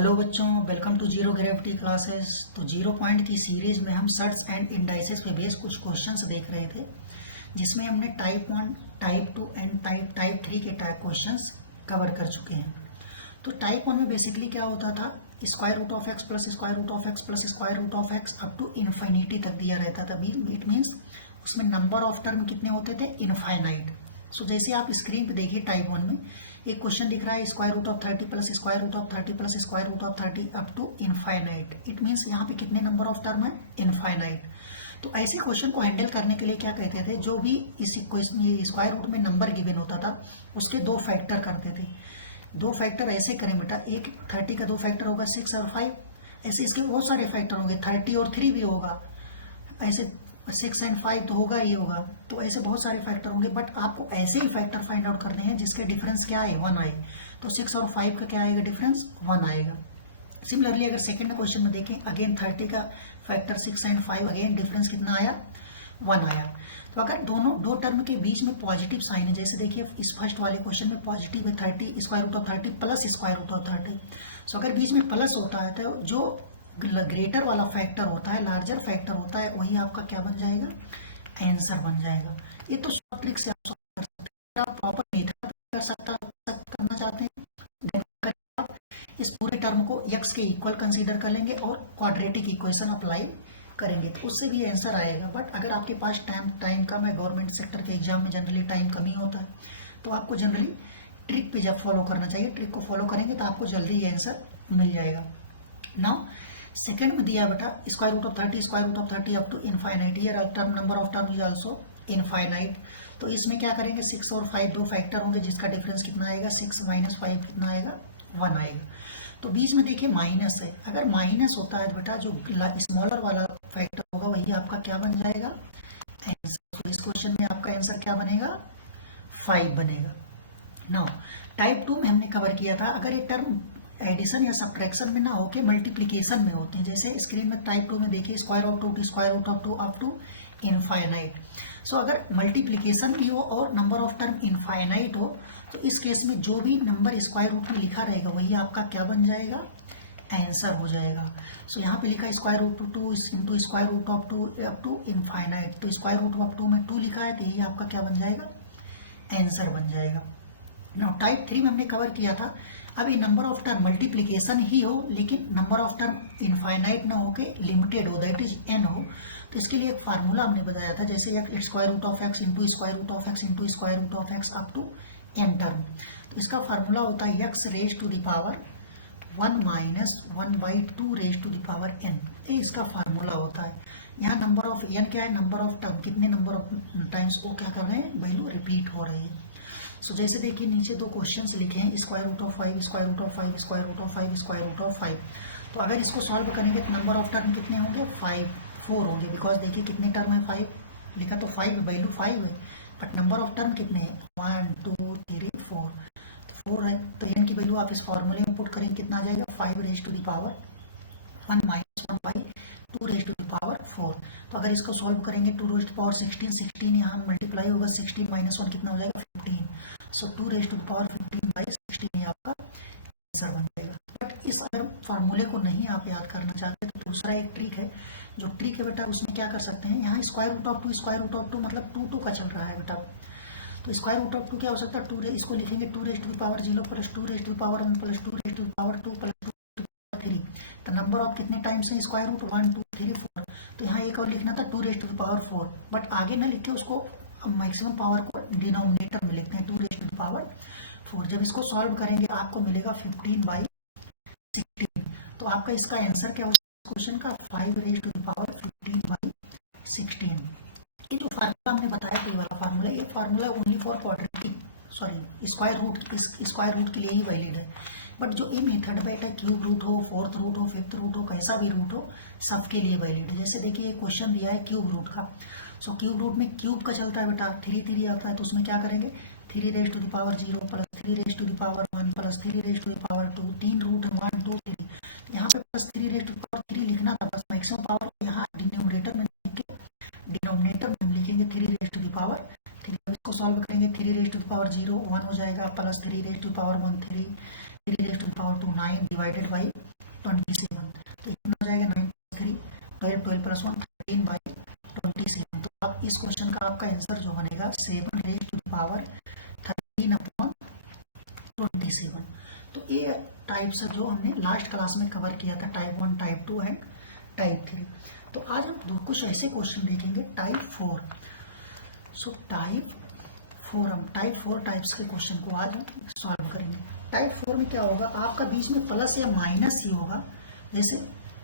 Hello बच्चों, welcome to zero gravity classes. तो zero point की सीरीज में हम सर्ट्स एंड इंडाइसेस पे बेस कुछ क्वेश्चंस देख रहे थे, जिसमें हमने टाइप 1, टाइप 2 एंड टाइप 3 के टाइप क्वेश्चंस कवर कर चुके हैं। तो टाइप 1 में बेसिकली क्या होता था, square root of x plus square root of x plus square root of x up to infinity तक दिया रहता था। इट मीन्स उसमें नंबर ऑफ टर्म कितने होते थे, इनफाइनाइट। सो जैसे आप स्क्रीन पे देखिए टाइप 1 में एक क्वेश्चन दिख रहा है, square root of 30 plus square root of 30 plus square root of 30 up to infinite. It means यहाँ पे कितने नंबर ऑफ टर्म है, इनफाइनाइट। तो ऐसे क्वेश्चन को हैंडल करने के लिए क्या कहते थे, जो भी इस स्क्वायर रूट में नंबर गिवन होता था उसके दो फैक्टर करते थे। दो फैक्टर ऐसे करें बेटा, एक 30 का दो फैक्टर होगा 6 और 5, ऐसे इसके बहुत सारे फैक्टर होंगे, 30 और 3 भी होगा, ऐसे 6 एंड 5 तो होगा ही होगा। तो ऐसे बहुत सारे फैक्टर होंगे, बट आपको ऐसे ही फैक्टर फाइंड आउट करने हैं जिसके डिफरेंस क्या है, 1 आए। तो 6 और 5 का क्या आएगा डिफरेंस, 1 आएगा। सिमिलरली अगर सेकंड क्वेश्चन में देखें, अगेन 30 का फैक्टर 6 एंड 5, अगेन डिफरेंस कितना आया, 1 आया। तो अगर दोनों दो टर्म के बीच में पॉजिटिव साइन है, जैसे देखिए इस फर्स्ट वाले क्वेश्चन में पॉजिटिव है 30 square root of 30 plus square root of 30। So अगर बीच में प्लस होता है तो जो ग्रेटर वाला फैक्टर होता है, लार्जर फैक्टर होता है, वही आपका क्या बन जाएगा, आंसर बन जाएगा। ये तो शॉर्ट ट्रिक से आप सॉल्व कर सकते हैं। आप प्रॉपर मेथड करना चाहते हैं, देन आप इस पूरे टर्म को x के इक्वल कंसीडर कर लेंगे और क्वाड्रेटिक इक्वेशन अप्लाई करेंगे, तो उससे भी आंसर आएगा। बट अगर आपके पास टाइम कम है, गवर्नमेंट सेक्टर के एग्जाम में जनरली टाइम कम ही होता है, तो आपको जनरली ट्रिक पे जब फॉलो करना चाहिए, ट्रिक को फॉलो करेंगे तो आपको जल्दी ही आंसर मिल जाएगा। नाउ सेकंड में दिया बेटा square root of 30 square root of 30 up to infinite, here term number of term is also infinite. तो इसमें क्या करेंगे, 6 और 5 दो फैक्टर होंगे जिसका डिफरेंस कितना आएगा, 6 माइनस 5 कितना आएगा, 1 आएगा। तो बीच में देखिए माइनस है, अगर माइनस होता है बेटा जो स्मॉलर वाला फैक्टर होगा वही आपका क्या बन जाएगा, आंसर। तो इस क्वेश्चन में आपका आंसर क्या बनेगा, 5 बनेगा। नाउ टाइप 2 में हमने कवर किया था, अगर एक टर्म एडिशन या सब्ट्रैक्शन में ना होके मल्टीप्लिकेशन में होते हैं, जैसे स्क्रीन में टाइप 2 में देखिए square of 2 square root of 2 up to infinite. So अगर मल्टीप्लिकेशन भी हो और नंबर ऑफ टर्म इनफाइनाइट हो, तो इस केस में जो भी नंबर स्क्वायर रूट में लिखा रहेगा वही आपका क्या बन जाएगा, आंसर हो जाएगा। सो यहाँ पे लिखा square root 2 into square root of 2 up to infinite, तो स्क्वायर रूट ऑफ 2 में 2 लिखा है, तो यही आपका क्या बन जाएगा, आंसर बन जाएगा। नाउ टाइप 3 में हमने कवर किया था, अभी नंबर ऑफ टर्म मल्टीप्लिकेशन ही हो लेकिन नंबर ऑफ टर्म इनफाइनाइट ना हो के लिमिटेड हो, दैट इज n हो, तो इसके लिए एक फार्मूला हमने बताया था, जैसे square root of x into square root of x into square root of x up to n term. तो इसका फार्मूला होता है x raise to the power 1 minus 1/2 raise to the power n, ये इसका फार्मूला होता है। यहाँ number of n क्या है, नंबर ऑफ टर्म, कितने नंबर ऑफ टाइम्स वो क्या कर रहे हैं, वैल्यू रिपीट हो रही है। सो जैसे देखिए नीचे दो क्वेश्चंस लिखे हैं, square root of 5 square root of 5 square root of 5 square root of 5। तो अगर इसको सॉल्व करेंगे तो नंबर ऑफ टर्म कितने होंगे, 4 होंगे, बिकॉज देखिए कितने टर्म है, 5 लिखा तो 5 वैल्यू 5 है, बट नंबर ऑफ टर्म कितने हैं, 1 2 3 4, तो 4 है। तो n की वैल्यू आप इस फॉर्मूले में पुट करेंगे, कितना आ जाएगा, 5 raise to the power 1 minus 1/2 raise to the power 4। तो अगर इसको सॉल्व करेंगे 2 रेज टू पावर 16 यहाँ मल्टीप्लाई होगा, 16 माइनस 1 कितना हो जाएगा, 15। सो 2 रेज टू द पावर 15/16 ये आपका आंसर बन जाएगा। बट इस अगर फार्मूले को नहीं आप याद करना चाहते तो दूसरा एक ट्रिक है, जो ट्रिक है बेटा उसमें क्या कर सकते हैं, यहाँ स्क्वायर रूट ऑफ 2 मतलब 2 का चल रहा है बेटा, तो स्क्वायर रूट ऑफ 2 क्या हो सकता है, 2 इसको लिखेंगे 2 raise to the power 0 plus 2 raise to the power 1 plus 2 raise to the power 2 plus 2 raise to the power 3। तो नंबर ऑफ कितने टाइम्स है स्क्वायर रूट, 1 2 3 4। तो यहाँ एक और लिखना था 2 raise to the power 4, but आगे ना लिख के उसको मैक्सिमम पावर को डिनोमिनेटर में लिखते हैं, 2 रेज टू द पावर 4। जब इसको सॉल्व करेंगे आपको मिलेगा 15/16। तो आपका इसका आंसर क्या होगा क्वेश्चन का, 5 रेज टू द पावर 15/16। ये जो फार्मूला हमने बताया था, ये वाला फार्मूला, ये formula only for quadratic square root के लिए ही वैलिड है। बट जो ये मेथड बेटा क्यूब रूट हो, फोर्थ रूट हो, फिफ्थ रूट हो, कैसा भी रूट हो, सबके लिए वैलिड है। जैसे देखिए ये क्वेश्चन दिया है क्यूब रूट का, सो क्यूब रूट में क्यूब का चलता है बेटा 3 3 आता है, तो उसमें क्या करेंगे, 3 raise to the power 0 plus 3 raise to the power 1 plus 3 raise to the power 2, 3 root है 1 2 3, यहाँ पे plus 3 raise to the power 3 लिखना था, बस मैक्सिमम पावर को यहाँ डिनोमिनेटर में लिखेंगे 3 रेज टू द पावर 3। इसको सॉल्व करेंगे 3 रेज टू द पावर 0 1 हो जाएगा प्लस 3^13 3^2 9 डिवाइडेड बाई 27, तो कितना हो जाएगा 9 + 3 12 12 + 1 13/27। तो अब इस क्वेश्चन का आपका आंसर जो बनेगा 7^13। तो ये टाइप्स जो हमने लास्ट क्लास में कवर किया था, टाइप 1, टाइप 2 एंड टाइप 3। तो आज हम कुछ ऐसे क्वेश्चन देखेंगे टाइप 4। सो टाइप 4 हम टाइप 4 टाइप्स के क्वेश्चन को आज हम सॉल्व करेंगे। टाइप 4 में क्या होगा, आपका बीच में प्लस या माइनस ही होगा। जैसे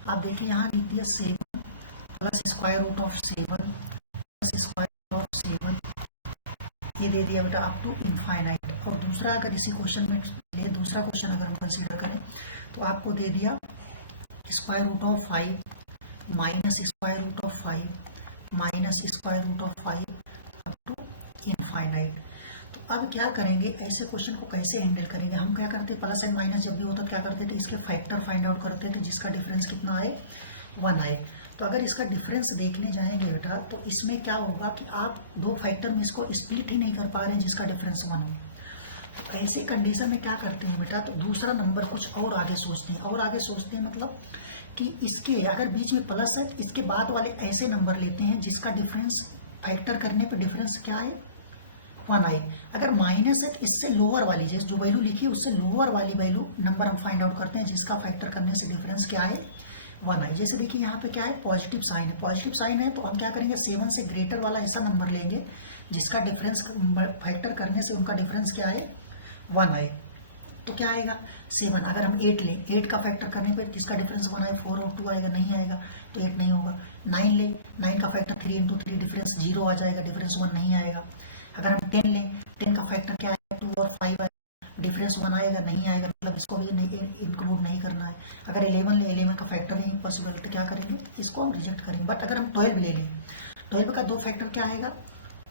आप देखिए यहाँ लिख दिया 7 plus square root of 7 plus square root of 7, ये दे दिया बेटा अप टू इनफाइनाइट। और दूसरा अगर इसी क्वेश्चन में ले, दूसरा क्वेश्चन अगर हम कंसीडर करें तो आपको दे दिया square root of 5 minus square root of 5 minus square root of 5 up to infinite. तो अब क्या करेंगे, ऐसे क्वेश्चन को कैसे हैंडल करेंगे। हम क्या करते, प्लस एंड माइनस जब भी होता क्या करते थे, इसके फैक्टर फाइंड आउट करते थे, जिसका डिफरेंस कितना आए 1 आए। तो अगर इसका डिफरेंस देखने जाएंगे बेटा तो इसमें क्या होगा कि आप दो फैक्टर में इसको स्प्लिट ही नहीं कर पा रहे हैं जिसका डिफरेंस 1 हो। तो ऐसी कंडीशन में क्या करते हैं बेटा, तो दूसरा नंबर कुछ और आगे सोचते हैं। और आगे सोचते हैं मतलब कि इसके अगर बीच में प्लस है तो इसके बाद वाले ऐसे नंबर लेते हैं जिसका डिफरेंस फैक्टर करने पे डिफरेंस क्या है 1 आए। अगर माइनस है तो इससे लोअर वाली जैसे जो वैल्यू लिखी है उससे लोअर वाली वैल्यू नंबर हम फाइंड आउट करते हैं जिसका फैक्टर करने से डिफरेंस क्या है 1 आए। जैसे देखिए यहाँ पे क्या है, पॉजिटिव साइन है। पॉजिटिव साइन है तो हम क्या करेंगे 7 से ग्रेटर वाला ऐसा नंबर लेंगे जिसका डिफरेंस फैक्टर करने से उनका डिफरेंस क्या है 1 आए। तो क्या आएगा 7। अगर हम 8 लें, 8 का फैक्टर करने पे जिसका डिफरेंस 1 आए 4 और 2 आएगा, नहीं आएगा तो 8 नहीं होगा। 9 लें, 9 का फैक्टर 3 × 3 डिफरेंस 0 आ जाएगा, डिफरेंस 1 नहीं आएगा। अगर हम 10 लें, 10 का फैक्टर क्या आएगा 2 और 5 आएगा, डिफरेंस 1 आएगा, नहीं आएगा, मतलब इसको भी नहीं इंक्लूड नहीं करना है। अगर 11 ले, 11 का फैक्टर नहीं पॉसिबल, तो क्या करेंगे इसको हम रिजेक्ट करेंगे। बट अगर हम 12 ले लें, 12 का दो फैक्टर क्या आएगा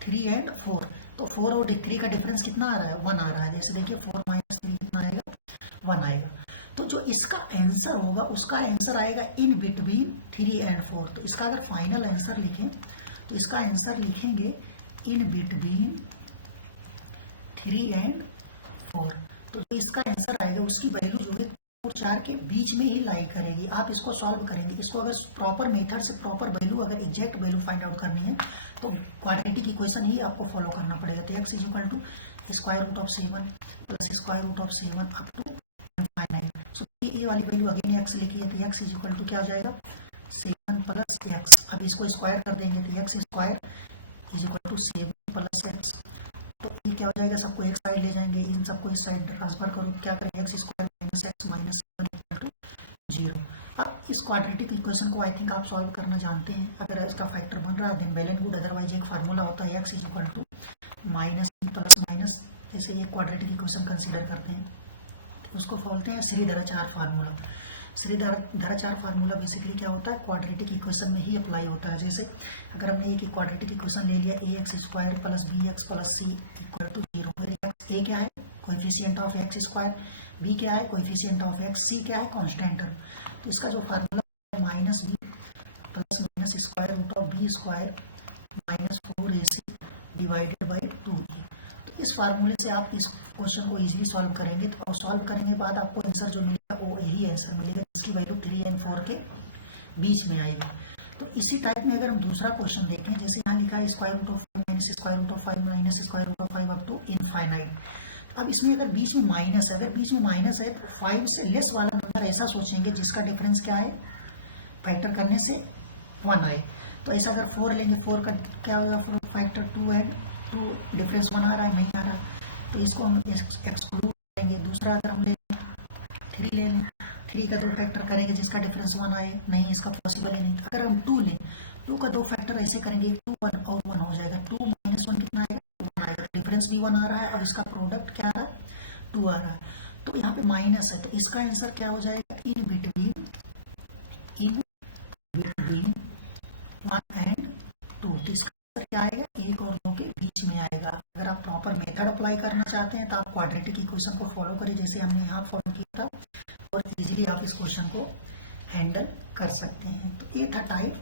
3 एंड 4, तो 4 और 3 का डिफरेंस कितना आ रहा है 1 आ रहा है। जैसे देखिए 4 - 3 कितना आएगा 1 आएगा। तो जो इसका आंसर होगा उसका आंसर आएगा इन बिटवीन 3 एंड 4। तो इसका अगर फाइनल आंसर लिखें तो इसका आंसर लिखेंगे इन बिटवीन 3 एंड 4। तो जो इसका आंसर आएगा उसकी वैल्यू जो है 4 के बीच में ही लाई करेगी। आप इसको सॉल्व करेंगे, इसको अगर प्रॉपर मेथड से प्रॉपर वैल्यू अगर एग्जैक्ट वैल्यू फाइंड आउट करनी है तो क्वाड्रेटिक इक्वेशन ही आपको फॉलो करना पड़ेगा। तो x = square root of 7 plus square root of 7 up to infinite. So ये वाली वैल्यू अगेन x लिखी है तो x = क्या हो जाएगा 7 प्लस x। अब इसको स्क्वायर कर देंगे तो x² = 7 प्लस x। तो ये क्या हो जाएगा, सबको एक साइड ले जाएंगे, इन सबको इस साइड ट्रांसफर करो, क्या करेंगे x² - x - 7 = 0। अब इस क्वाड्रेटिक इक्वेशन को आई थिंक आप सॉल्व करना जानते हैं। अगर इसका फैक्टर बन रहा है then well and good, otherwise एक फार्मूला होता है x = प्लस माइनस। जैसे ये क्वाड्रेटिक इक्वेशन कंसीडर करते हैं तो उसको बोलते हैं Shridharacharya formula. Shridharacharya formula basically क्या होता है, क्वाड्रेटिक इक्वेशन में ही अप्लाई होता है। जैसे अगर हमने एक क्वाड्रेटिक इक्वेशन ले लिया ax² + bx + c = 0, फिर a क्या है कोएफिशिएंट ऑफ x², b क्या है कोएफिशिएंट ऑफ x, c क्या है कांस्टेंट। तो इसका जो फार्मूला है -b + square root of b² - 4ac divided by 2e। तो इस फार्मूले से आप इस क्वेश्चन को इजीली सॉल्व करेंगे। तो सॉल्व करने के बाद आपको आंसर जो मिलेगा वो यही आंसर मिलेगा जिसकी वैल्यू 3 एंड 4 के बीच में आएगी। तो इसी टाइप में अगर हम दूसरा क्वेश्चन देखें, जैसे यहाँ लिखा है square root of 5 - square root of 5 - square root of 5 up to infinite. अब इसमें अगर बीच में माइनस है, अगर बीच में माइनस है तो 5 से लेस वाला नंबर ऐसा सोचेंगे जिसका डिफरेंस क्या है फैक्टर करने से 1 आए। तो ऐसा अगर 4 लेंगे, 4 का क्या होगा फैक्टर 2 एंड 2 डिफरेंस 1 आ रहा है, नहीं आ रहा, तो इसको हम एक्सक्लूड करेंगे। दूसरा अगर हम ले 3 ले लें, 3 का 2 फैक्टर करेंगे जिसका डिफरेंस 1 आए, नहीं इसका पॉसिबल ही नहीं। अगर हम 2 लें, 2 का 2 फैक्टर ऐसे करेंगे 2 1 और 1 हो जाएगा, 2 - 1 कितना आएगा 1 आएगा, डिफरेंस भी 1 आ रहा है और इसका प्रोडक्ट क्या आ रहा है 2 आ रहा है। तो यहाँ पे माइनस है तो इसका आंसर क्या हो जाएगा इन बिटवीन 1 एंड 2। तो इसका आंसर क्या आएगा 1 और 2 के बीच में आएगा। अगर आप प्रॉपर मेथड अप्लाई करना चाहते हैं तो आप क्वाड्रेटिक इक्वेशन को फॉलो करिए जैसे हमने यहाँ फॉलो किया था, और इजीली आप इस क्वेश्चन को हैंडल कर सकते हैं। तो ये था टाइप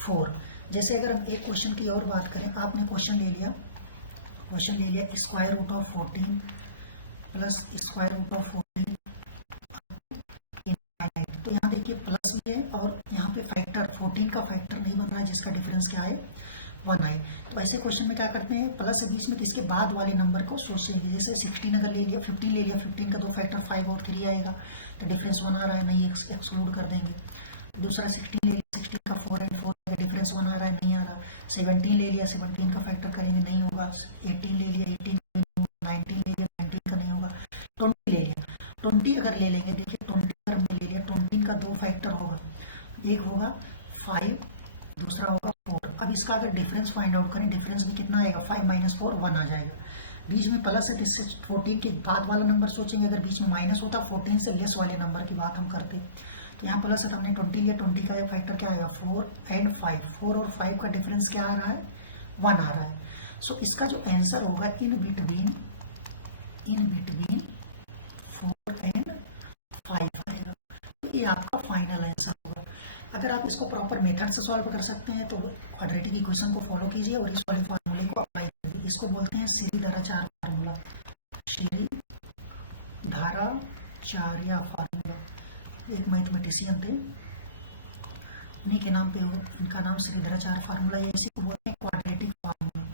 4। जैसे अगर हम एक क्वेश्चन की और बात करें, आपने क्वेश्चन ले लिया square root of 14 plus square root of 14 infinite. तो यहाँ देखिए प्लस भी है और यहाँ पे फैक्टर 14 का फैक्टर नहीं बन रहा है, जिसका डिफरेंस क्या है 1 आए। तो ऐसे क्वेश्चन में क्या करते हैं, प्लस है बीच में, तो इसके बाद वाले नंबर को सोचेंगे। जैसे 16 अगर ले लिया, 15 ले लिया, 15 का दो फैक्टर 5 और 3 आएगा, तो डिफरेंस 1 आ रहा है, नहीं एक्सक्लूड कर देंगे। दूसरा 16 ले लिया, 16 का 4 एंड 4 का डिफरेंस 1 आ रहा है, नहीं आ रहा। 17 ले लिया, 17 का फैक्टर करेंगे, नहीं होगा। 18 ले लिया, 18 का नहीं होगा। 19 ले लिया, 19 का नहीं होगा। 20 ले लिया, 20 अगर ले लेंगे, देखिए 20 अगर हमने ले लिया, 20 का दो फैक्टर होगा, एक होगा 5, दूसरा होगा 4। अब इसका अगर डिफरेंस फाइंड आउट करें, डिफरेंस में कितना आएगा, 5 माइनस 4 1 आ जाएगा। बीच में प्लस है, तो इससे 14 के बाद वाला नंबर सोचेंगे। अगर बीच में माइनस होता, 14 से लेस वाले नंबर की बात हम करते। तो यहाँ प्लस है, तो हमने 20 लिया, 20 का फैक्टर क्या आएगा 4 एंड 5। 4 और 5 का डिफरेंस क्या आ रहा है 1 आ रहा है। सो इसका जो आंसर होगा इन बिटवीन 4 एंड 5 आएगा। तो ये आपका फाइनल आंसर होगा। अगर आप इसको प्रॉपर मेथड से सॉल्व कर सकते हैं तो क्वाड्रेटिक इक्वेशन को फॉलो कीजिए और इस वाले फार्मूले को अप्लाई कीजिए। इसको बोलते हैं श्रीधराचार्य फार्मूला, श्रीधराचार्य फार्मूला। एक मैथमेटिशियन थे, उन्हीं के नाम पे इनका नाम श्रीधराचार्य फार्मूला है। इसी को बोलते हैं क्वाड्रेटिक फार्मूला,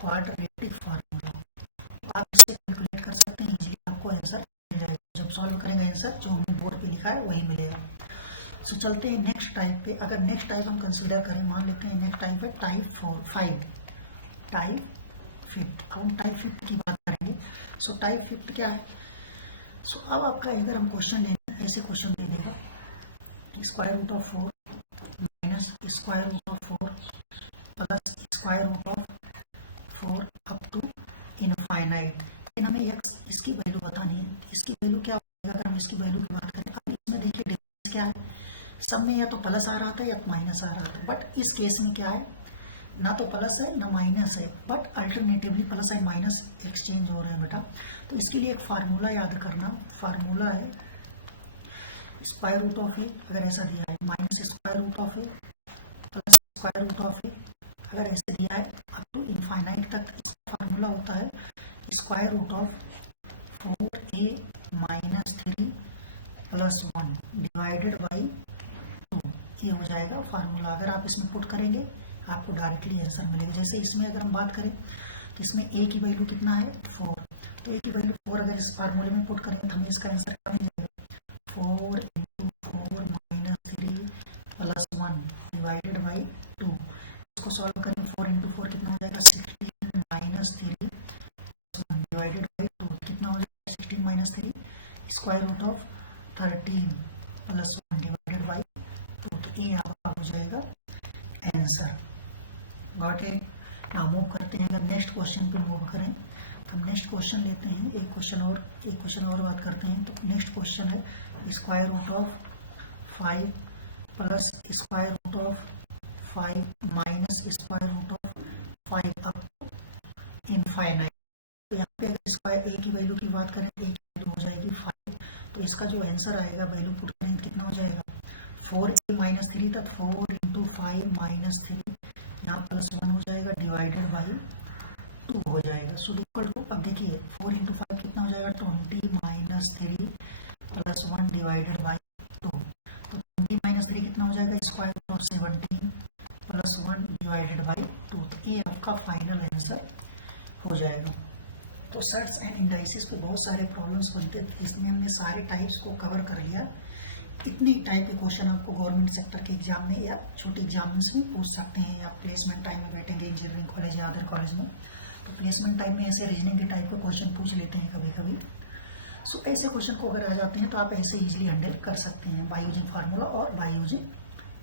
क्वाड्रेटिक फार्मूला। आप इससे कैलकुलेट कर सकते हैं, इजीली आपको आंसर मिल जाएगा। जब सॉल्व करेंगे आंसर जो हमने बोर्ड पे लिखा है वही मिलेगा। सो चलते हैं नेक्स्ट टाइप पे। अगर नेक्स्ट टाइप हम कंसिडर करें, मान लेते हैं नेक्स्ट टाइप है टाइप 5, टाइप 5। अब हम टाइप 5 की बात करेंगे। सो टाइप 5 क्या है। सो अब आपका अगर हम क्वेश्चन लेंगे, ऐसे क्वेश्चन दे देगा square root of 4 minus square root of 4 plus square root of 4 up to infinite. लेकिन हमें इसकी वैल्यू बतानी है। इसकी वैल्यू क्या होगा अगर हम इसकी वैल्यू की बात करें। अब इसमें देखिए डिफरेंस क्या है, सब में या तो प्लस आ रहा था या माइनस आ रहा था, बट इस केस में क्या है, ना तो प्लस है ना माइनस है, but alternatively plus and minus exchange हो रहे हैं बेटा। तो इसके लिए एक फार्मूला याद करना, फार्मूला है स्क्वायर रूट ऑफ ए। अगर ऐसा दिया है minus square root of A plus square root of A, अगर ऐसे दिया है अप टू इनफाइनाइट तक, इसका फार्मूला होता है square root of 4a minus 3 plus 1 divided by 2। ये हो जाएगा फार्मूला। अगर आप इसमें पुट करेंगे आपको डायरेक्टली आंसर मिलेगा। जैसे इसमें अगर हम बात करें तो इसमें a की वैल्यू कितना है 4, तो a की वैल्यू 4 अगर इस फार्मूले में पुट करेंगे तो हमें इसका आंसर क्या मिल जाएगा 4 into 4 minus 3 plus 1 divided by 2। इसको सॉल्व करें 4 इंटू 4 कितना हो जाएगा 16 माइनस 3 प्लस 1 डिवाइडेड बाई 2 कितना हो जाएगा 16 minus 3 square root of 13 plus 1 divided by 2। तो ये आपका हो जाएगा answer. Got it. Now move करते हैं। अगर नेक्स्ट क्वेश्चन पे मूव करें तो हम नेक्स्ट क्वेश्चन लेते हैं। एक क्वेश्चन और बात करते हैं। तो नेक्स्ट क्वेश्चन है square root of 5 plus square root of 5 minus square root of 5 up to infinite. तो यहाँ पे अगर स्क्वायर ए की वैल्यू की बात करें, ए की वैल्यू हो जाएगी 5। तो इसका जो आंसर आएगा वैल्यू पुट करें कितना हो जाएगा 4a माइनस 3 तक 4 इंटू 5 माइनस 3, यहाँ प्लस 1 हो जाएगा डिवाइडेड बाई 2 हो जाएगा। सो इक्वल टू, अब देखिए 4 इंटू 5 कितना हो जाएगा 20 माइनस 3 प्लस 1 डिवाइडेड बाई 2। तो 20 माइनस 3 कितना हो जाएगा square root of 17 plus 1 divided by 2। तो ये आपका फाइनल आंसर हो जाएगा। तो सर्ट्स एंड इंडाइसिस पे बहुत सारे प्रॉब्लम्स बनते थे, इसमें हमने सारे टाइप्स को कवर कर लिया। इतनी टाइप के क्वेश्चन आपको गवर्नमेंट सेक्टर के एग्जाम में या छोटे एग्जाम्स में पूछ सकते हैं, या प्लेसमेंट टाइम में बैठेंगे इंजीनियरिंग कॉलेज या अदर कॉलेज में तो प्लेसमेंट टाइम में ऐसे रीजनिंग के टाइप के क्वेश्चन पूछ लेते हैं कभी कभी। सो ऐसे क्वेश्चन को अगर आ जाते हैं तो आप ऐसे इजीली हैंडल कर सकते हैं बाय यूजिंग फार्मूला और बाय यूजिंग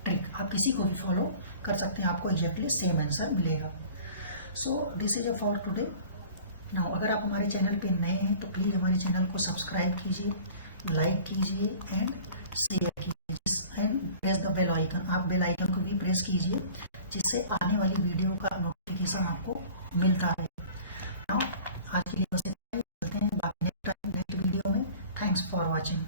ट्रिक। आप किसी को भी फॉलो कर सकते हैं, आपको एग्जैक्टली सेम आंसर मिलेगा। So this is for today. Now अगर आप हमारे चैनल पे नए हैं तो प्लीज़ हमारे चैनल को सब्सक्राइब कीजिए, लाइक कीजिए एंड शेयर कीजिए and press the bell icon. आप बेल आइकन को भी प्रेस कीजिए जिससे आने वाली वीडियो का नोटिफिकेशन आपको मिलता रहे। नाउ आज के लिए बस इतना ही, मिलते हैं बाकी नेक्स्ट वीडियो में। Thanks for watching.